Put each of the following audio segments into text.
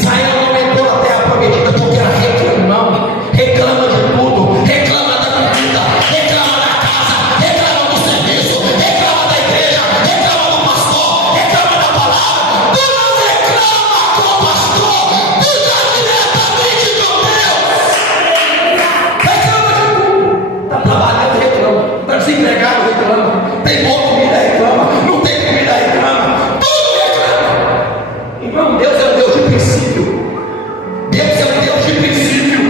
Israel não entrou na terra prometida porque era reclamão, reclama de tudo, reclama da comida, reclama da casa, reclama do serviço, reclama da igreja, reclama do pastor, reclama da palavra. Tu não reclama com o pastor, tu está diretamente com Deus. Reclama de tudo. Está trabalhando, reclama. Está desempregado, reclama. Tem boa comida, reclama. Não tem comida, reclama. Tudo reclama. Irmão, Deus é um Deus de princípio. Deus é um Deus de princípio.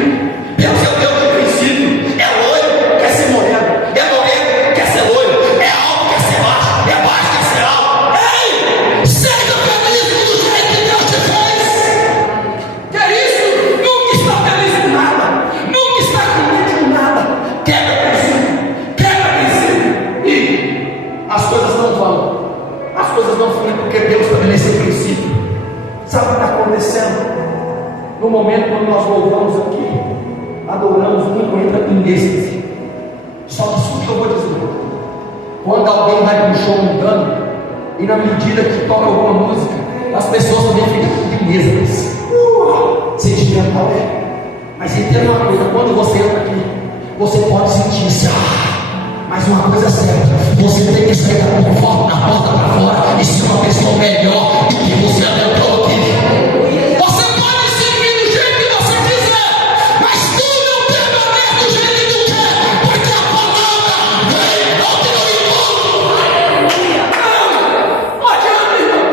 Deus é um Deus de princípio. É loiro, quer ser moreno. É moreno, quer ser loiro. É alto, quer ser baixo. É baixo, quer ser alto. Ei, seja feliz do jeito que Deus te fez. Que é isso? Nunca está feliz com nada. Nunca está contente com nada. Quebra princípio. Quebra princípio. E as coisas não vão. As coisas não fluem porque Deus estabeleceu princípio. Sabe o que está acontecendo? No momento quando nós louvamos aqui, adoramos, muito entra em êxtase. Só que isso que eu vou dizer: quando alguém vai para um show mundano, e na medida que toca alguma música, as pessoas também ficam em êxtase. Sentimental é. Mas entenda uma coisa: quando você entra aqui, você pode sentir isso. Mas uma coisa é certa: você tem que sair da conforto, da porta para fora, e ser uma pessoa melhor do que você adentrou aqui. Você pode seguir do jeito que você quiser, mas tudo não permanece do jeito que tu quer, porque a palavra vem não adianta, irmão.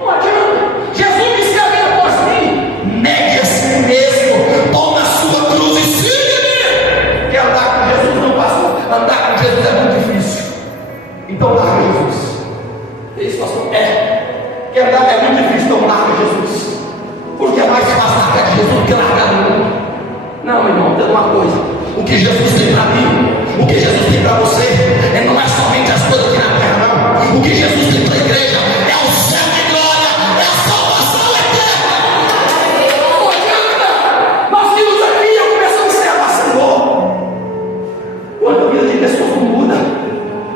Não adianta. Jesus me escreveu após mim: negue a si mesmo, toma a sua cruz e siga-me. Quer andar com Jesus? Não passa. Andar com Jesus é muito difícil. Então larga Jesus. É isso, pastor? Quer andar? É muito difícil, então larga Jesus. Porque é mais fácil largar de Jesus do que largar do mundo. Não, irmão, tem uma coisa: o que Jesus tem para mim, o que Jesus tem para você, não é somente as coisas aqui na terra, não. O que Jesus tem para a igreja é o céu de glória, é a salvação eterna. Não adianta. Nós vimos aqui e eu começo a observar: Senhor, quando a vida de pessoas não muda,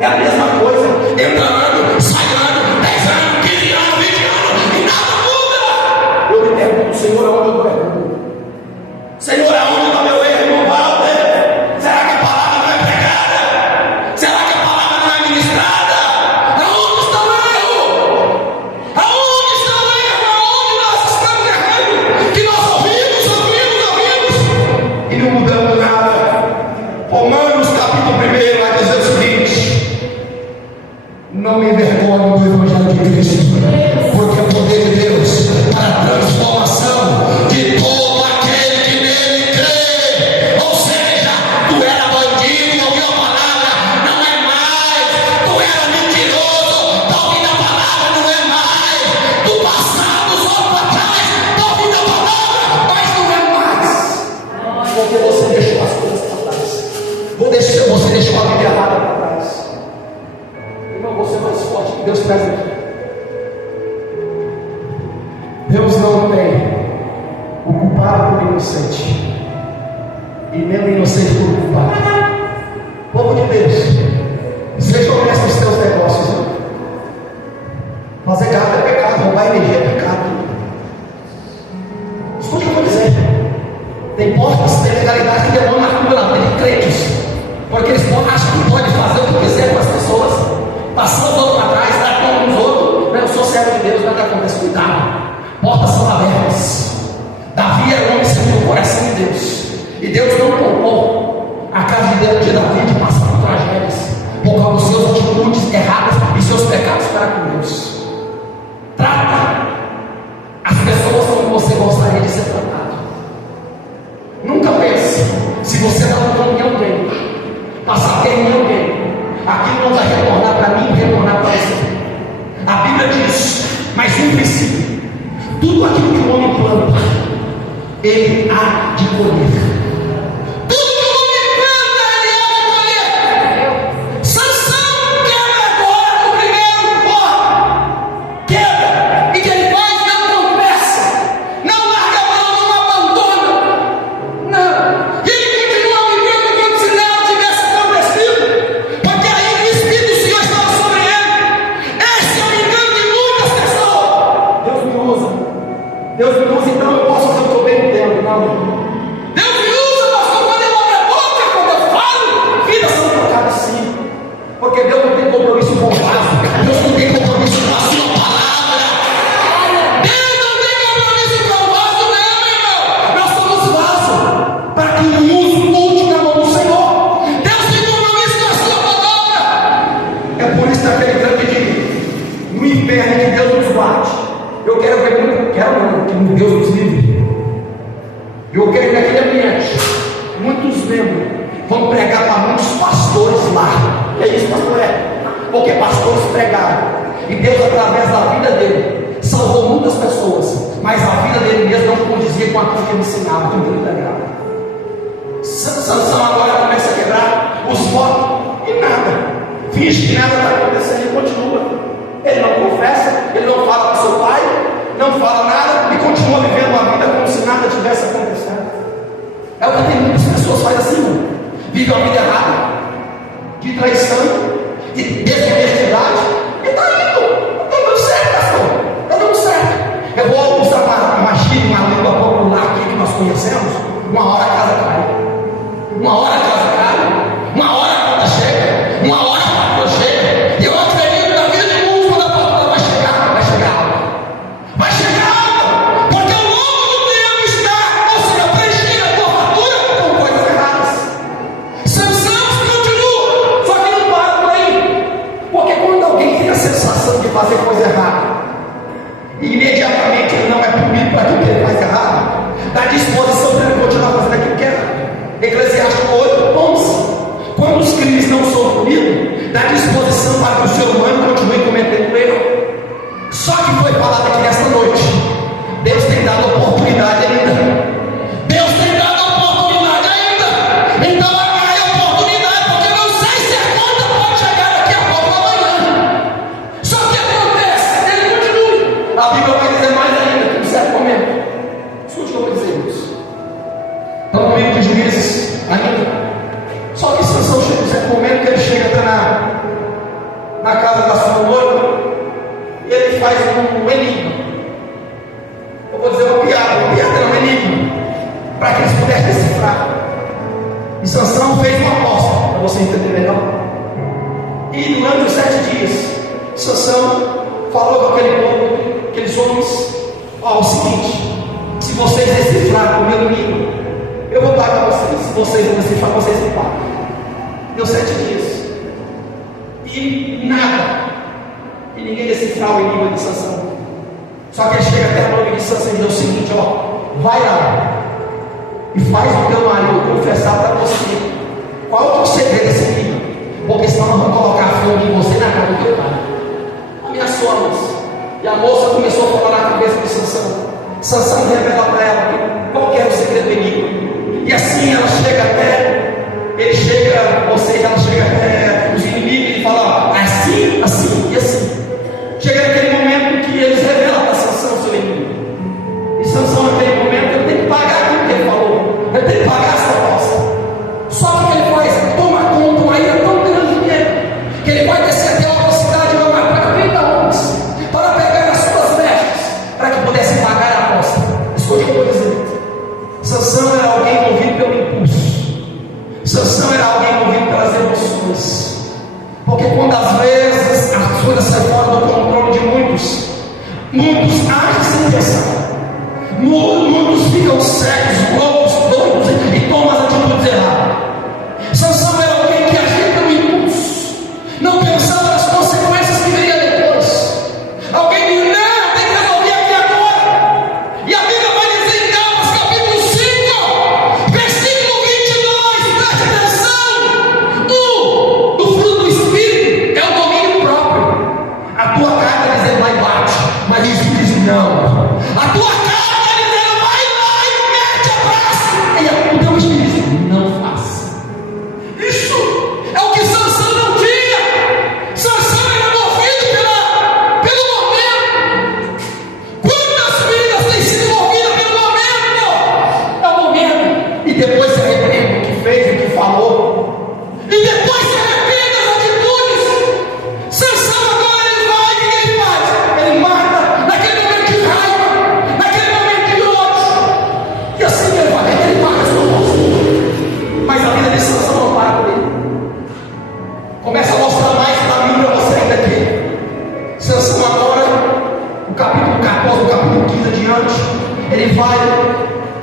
é a mesma coisa. Entra ano, sai ano, 10 anos, 15 anos, 20 anos, e nada muda. Eu me pergunto: Senhor, aonde eu estou errando? Senhor, aonde está meu erro, irmão Walter? Será que a palavra não é pregada? Será que a palavra não é ministrada? Aonde está o erro? Aonde está o erro? Aonde nós estamos errando? Que nós ouvimos e não mudamos nada. Romanos capítulo 1 vai dizer o seguinte: não me envergonhe do evangelho de Cristo, porque é o poder de Deus para a transformação de todo aquele que nele crê. Ou seja, tu era bandido, ouviu a palavra, não é mais. Tu era mentiroso, tá ouvindo a palavra, não é mais. Do passado, só para trás, tá ouvindo a palavra, mas não é mais. Porque você deixou as coisas para trás. Você deixou a vida errada para trás. Irmão, você é mais forte que Deus traz aqui. Deus não tem o culpado por inocente, e nem o inocente por culpado. Povo de Deus, seja honesto nos seus negócios. Viu? Fazer gado é pecado, roubar energia é pecado. Escute o que eu vou dizer: tem portas de legalidade que demandam a cura na vida de crentes, porque eles acham que pode fazer o que quiser com as pessoas, passando os outros para trás, dar conta dos outros. Eu sou servo de Deus, nada acontece. Cuidado, portas são abertas. Davi era um homem segundo o coração de Deus, e Deus não poupou a casa de Davi de passar por tragédias por causa dos seus atitudes erradas e seus pecados para com Deus. Trata as pessoas como você gostaria de ser tratado. Nunca pense: se você está lutando em alguém, passar termo em alguém, aquilo não vai retornar para mim e retornar para você. A Bíblia diz: mas um princípio, tudo aquilo que o homem planta, ele há de colher. Tudo que o homem planta, ele há de colher. Sansão quebra agora no primeiro corpo, quebra, e que ele faz? Não conversa, não larga a mão, não abandona, não. Ele continua vivendo como se nada tivesse acontecido, porque aí o Espírito do Senhor estava sobre ele. Esse é o engano de muitas pessoas. Deus me usa então Não. Deus me usa, pastor, quando eu abro a boca, quando eu falo, vidas são trocadas sim. Porque Deus não tem compromisso com o vaso. Deus não tem compromisso com a sua palavra. Deus não tem compromisso com o vaso, não, meu irmão. Nós somos vaso para que o uso útil na mão do Senhor. Deus tem compromisso com a sua palavra. É por isso que aquele grande dia, no inferno que Deus nos bate. Eu quero ver muito, que Deus nos livre. Eu quero que naquele ambiente, muitos membros vão pregar para muitos pastores lá. É isso, pastor, porque pastores pregaram, e Deus, através da vida dele, salvou muitas pessoas, mas a vida dele mesmo não condizia com aquilo que ele ensinava, com aquilo que ele pregava. Sansão agora começa a quebrar os votos, e nada, finge que nada está acontecendo e continua. Ele não confessa, ele não fala para seu pai, não fala nada e continua vivendo uma vida como se nada tivesse acontecendo. É o que tem muitas pessoas fazem assim, mano. Vive uma vida errada, de traição, de desonestidade, e está indo, está dando certo, pastor, está dando certo. Eu vou usar uma gíria, uma língua popular aqui que nós conhecemos. Uma hora a casa cai, uma hora a casa cai, uma hora a conta chega, uma hora a patroa chega. E eu acredito na vida de muitos, quando a patroa vai chegar, vai chegar alta. Vai chegar alta, porque ao longo do tempo está, ou seja, preenchendo a tua fatura com coisas erradas. Sansão continua, só que não para por aí, porque quando alguém tem a sensação de fazer coisa errada, e imediatamente ele não é punido para aquilo que ele faz errado, dá disposição para ele continuar fazendo aquilo que é errado. Eclesiastes 8:11. Quando os crimes não são punidos, dá disposição para que o ser humano continue cometendo erro. Só que foi falado aqui nesta noite, Deus tem dado oportunidade ainda. Deus tem dado oportunidade ainda. Então agarre a oportunidade, porque eu não sei se a conta pode chegar daqui a pouco ou amanhã. Só que acontece, ele continua. A Bíblia vai dizer mais ainda, que em certo momento. Escute o que eu vou dizer isso. Está no livro de Juízes ainda. Só que Sansão chega em certo momento que ele chega até na casa da sua noiva, e ele faz um enigma. Eu vou dizer uma piada não, um enigma, para que eles pudessem decifrar. E Sansão fez uma aposta, para você entender melhor. E durante os 7 dias, Sansão falou com aquele povo, aqueles homens: ó, o seguinte, se vocês decifrarem o meu enigma, eu vou pagar vocês. Se vocês não decifrar, vocês me pagam. Deu 7 dias. E nada. E ninguém decifrar o enigma de Sansão. Só que ele chega até a noiva de Sansão e diz o seguinte: ó, vai lá e faz o teu marido confessar para você qual é o segredo desse enigma, porque senão nós vamos colocar fogo em você na casa do teu pai. Ameaçou a moça. E a moça começou a falar na cabeça de Sansão. Sansão revela para ela qual que é o segredo do enigma. E assim ela chega até, ele chega, ou seja, ela chega até os inimigos e fala: ó, assim, assim e assim. Chega naquele momento que eles revelam para Sansão o seu inimigo. E Sansão, naquele momento, ele tem que pagar aquilo que ele falou. Ele tem que pagar essa aposta. Só que o que ele faz? Toma conta, uma ira tão grande dele, que ele vai descer até outra cidade e vai matar 30 homens para pegar as suas vestes, para que pudessem pagar a aposta. Escute o que eu vou dizer. Sansão era alguém movido pelo impulso. ele vai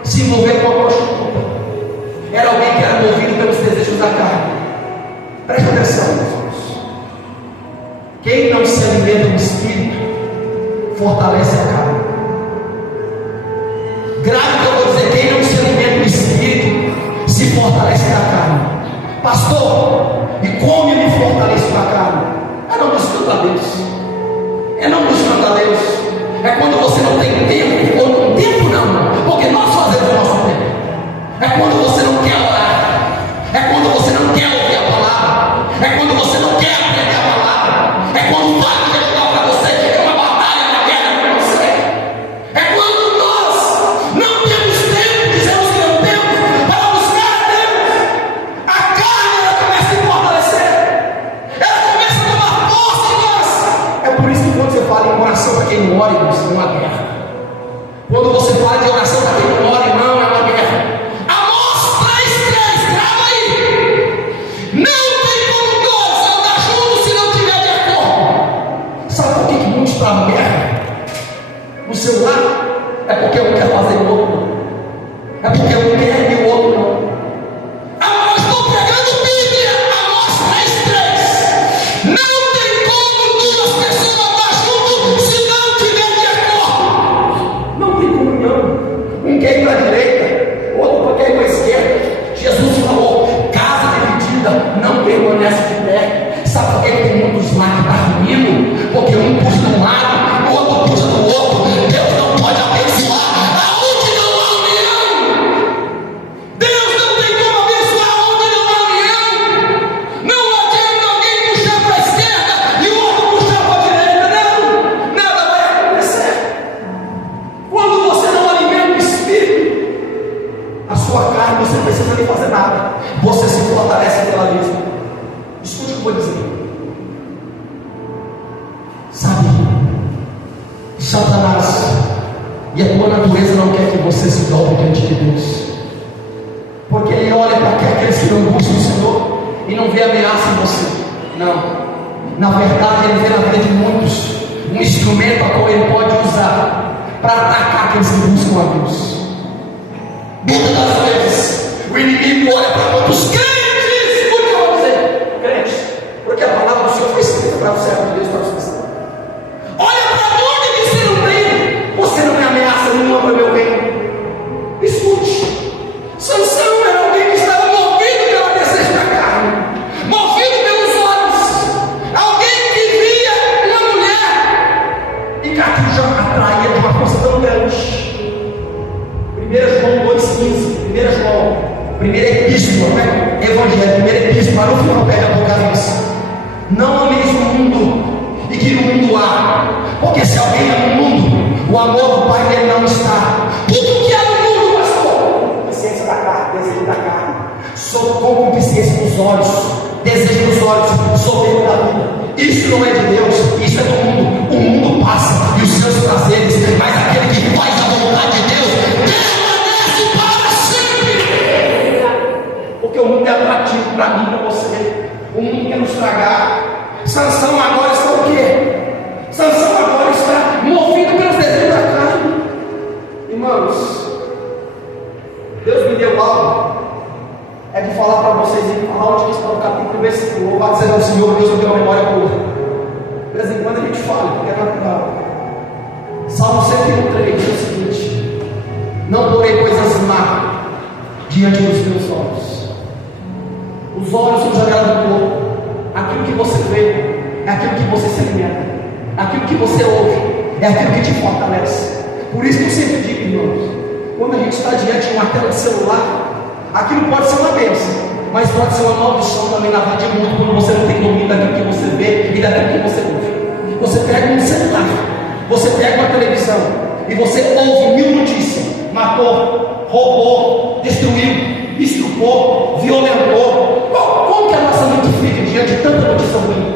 se envolver com a prostituta. Era alguém que era movido pelos desejos da carne. Preste atenção, meus irmãos. Quem não se alimenta do Espírito fortalece a carne. Grave que eu vou dizer: quem não se alimenta do Espírito se fortalece da carne. Pastor, e como eu me fortaleço da carne? É não buscando a Deus. É não buscando a Deus. É quando você não tem tempo, ou não tempo não, porque nós fazemos o nosso tempo. É quando você não quer orar. É quando você não quer ouvir a palavra. É quando você não quer aprender a palavra. É quando vai perguntar para você que é uma batalha, uma guerra para você. É quando nós não temos tempo, dizemos que não temos, para buscar a Deus. A carne, ela começa a se fortalecer. Ela começa a tomar posse em nós. É por isso que quando você fala em oração para quem não ora, irmão, isso é uma guerra. Quando você fala de oração para quem não ora, irmão, é uma guerra. Amós 3:3, grava aí. Não tem como dois andar juntos se não tiver de acordo. Sabe por que muitos travam guerra no celular? É porque um quer fazer o outro não. É porque um quer e o outro não. Amós, estou pregando Bíblia. Amós 3:3. Não tem como duas pessoas andar juntos se não tiver de acordo. Não tem comunhão. Um quer ir para a direita, outro quer ir para a esquerda. Jesus falou: casa dividida não permanece de pé. Sabe por que tem muitos lá que estão unindo? Porque um puxa de um lado, o outro puxa do outro. Deus não pode abençoar aonde não há união. Deus não tem como abençoar onde não há união. Não adianta alguém puxar para a esquerda e o outro puxar para a direita. Não, nada vai acontecer. Quando você não alimenta o Espírito, a sua carne, você não precisa nem fazer nada. Você se fortalece pela vista. Escute o que eu vou dizer. Sabe, Satanás e a tua natureza não quer que você se dobre diante de Deus, porque ele olha para aqueles que não buscam o Senhor e não vê ameaça em você. Não, na verdade ele vê na vida de muitos um instrumento a qual ele pode usar para atacar aqueles que buscam a Deus. Muitas das vezes o inimigo olha para muitos crentes, escute o que eu vou dizer, crentes, porque a palavra do Senhor foi escrita para o servo de Deus, para os cristãos. Olha para onde que você não tem, você não é ameaça nenhuma para o meu reino. Escute, Sansão era alguém que estava movido pelo desejo da carne, movido pelos olhos, alguém que via uma mulher e que aquilo já atraía de uma força tão grande. 1 João 2,15, 1 João, primeira epístola, né? Evangelho, primeira epístola, no final pede Apocalipse. Não ameis o mundo e que no mundo há, porque se alguém é no mundo, o amor do Pai dele não está. Tudo que há no mundo, pastor, concupiscência da carne, desejo da carne, concupiscência dos olhos, desejo dos olhos, soberbo da vida. Isso não é de Deus, isso é do mundo. O mundo passa e os seus prazeres, mas aquele que faz a vontade de Deus permanece para sempre. Porque o mundo é atrativo para mim e para você. O mundo quer nos tragar. Sansão agora está o quê? Sansão agora está movido pelos desejos da carne. Irmãos, Deus me deu algo. É de falar para vocês e falar onde está o capítulo e versículo. Louvado seja o Senhor, Deus me deu uma memória boa. De vez em quando a gente fala, porque é natural. Salmo 103 diz o seguinte: não porei coisas má diante dos meus olhos. Os olhos são janela do corpo. Aquilo que você vê é aquilo que você se alimenta. Aquilo que você ouve é aquilo que te fortalece. Por isso que eu sempre digo, irmãos, quando a gente está diante de uma tela de celular, aquilo pode ser uma bênção, mas pode ser uma maldição também na vida de mundo, quando você não tem domínio daquilo que você vê e daquilo que você ouve. Você pega um celular, você pega uma televisão e você ouve 1000 notícias: matou, roubou, destruiu, estrupou, violentou. Como que a nossa mente fica diante de tanta notícia ruim?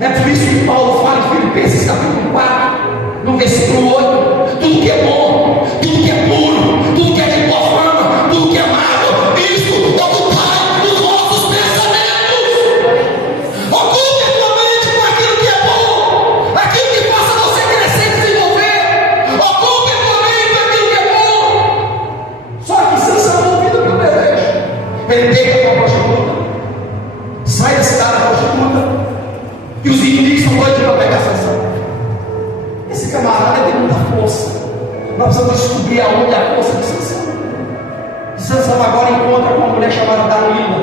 É por isso que Paulo fala em Filipenses capítulo 4, no versículo 8: tudo que é bom, tudo que é puro, tudo que é de boa fama, tudo que é amável, isso ocupai os vossos pensamentos. Ocupe a tua mente com aquilo que é bom, aquilo que faça você crescer e desenvolver. Ocupe a tua mente com aquilo que é bom. e a força de Sansão. Sansão agora encontra com uma mulher chamada Dalila.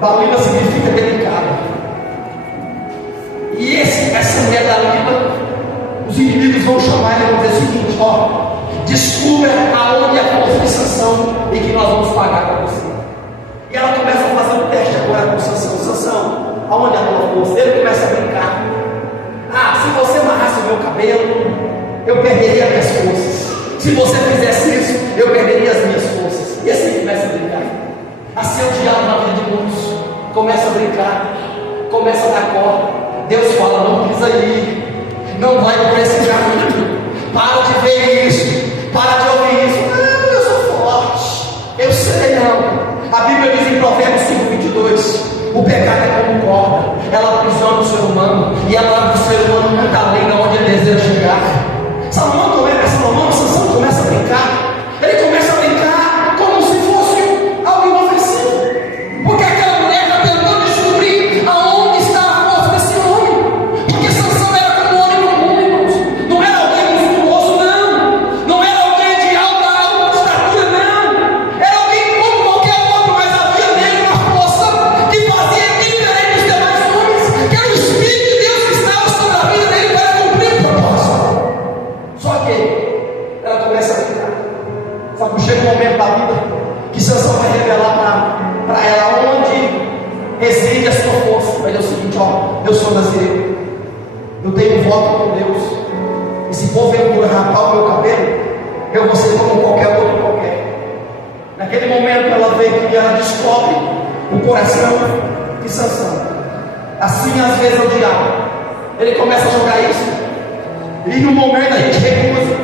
Dalila significa delicada. E essa mulher Dalila, os inimigos vão chamar e vão dizer o seguinte: ó, descubra aonde é a força de Sansão e que nós vamos pagar para você. E ela começa a fazer um teste agora com Sansão. Sansão, aonde é a tua força? Ele começa a brincar. Ah, se você amarrasse o meu cabelo, eu perderia as minhas forças. Se você fizesse isso, eu perderia as minhas forças. E assim começa a brincar. Assim é o diabo na vida de muitos. Começa a brincar, começa a dar corda. Deus fala: não pisa aí, não vai por esse caminho, para de ver isso, para de ouvir isso. Não, eu sou forte, eu sei não. A Bíblia diz em Provérbios 5:22: o pecado é como corda, ela aprisiona o ser humano, e ela leva o ser humano muito além de onde ele deseja chegar. Sansão começa a brincar, ele começa a brincar como se fosse algo inofensivo, porque aquela mulher está tentando descobrir aonde está a força desse homem, porque Sansão era como um homem comum, irmãos. Não era alguém musculoso, não era alguém de alta estatura, não, era alguém como qualquer outro, mas havia nele uma força que fazia diferente dos demais homens, que era o Espírito de Deus que estava sobre a vida dele para cumprir o propósito. Só que ela começa a brincar. Só que chega um momento da vida que Sansão vai revelar para ela onde reside a sua força. Vai dizer o seguinte: ó, eu sou nazireu, eu tenho um voto com Deus, e se porventura rapar o meu cabelo, eu vou ser como qualquer outro qualquer. Naquele momento ela vê que ela descobre o coração de Sansão. Assim às vezes é o diabo, ele começa a jogar isso, e no momento a gente recusa,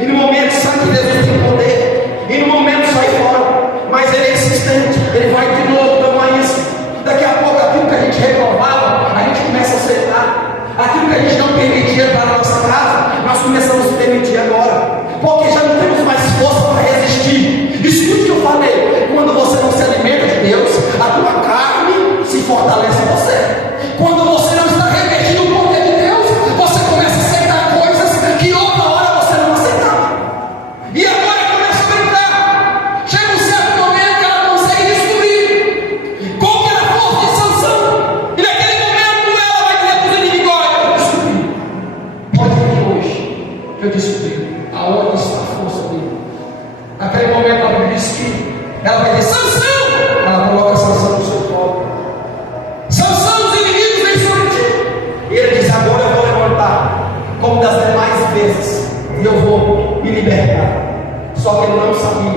e no momento sabe que Deus tem poder, e no momento sai fora, mas ele é insistente, ele vai de novo dando uma isca. Daqui a pouco aquilo que a gente reprovava, a gente começa a aceitar. Aquilo que a gente não permitia para a nossa casa, nós começamos a permitir agora, porque já não temos mais força para resistir. Escute o que eu falei: quando você não se alimenta de Deus, a tua carne se fortalece em você. Quando você não está revestido o poder de Deus, você começa a aceitar coisas que outra hora você não aceitava. E agora começa a brincar. Chega um certo momento que ela consegue descobrir qual que era a força de Sansão. E naquele momento ela vai dizer para os inimigos: olha, eu descobri. Pode vir hoje que eu descobri aonde está a força dele. Naquele momento a Bíblia diz que ela vai dizer: Sansão! Ela coloca Sansão no seu colo. Sansão, os inimigos vêm sobre ti. E ele diz: agora eu vou levantar como das demais vezes, e eu vou me libertar. Só que ele não sabia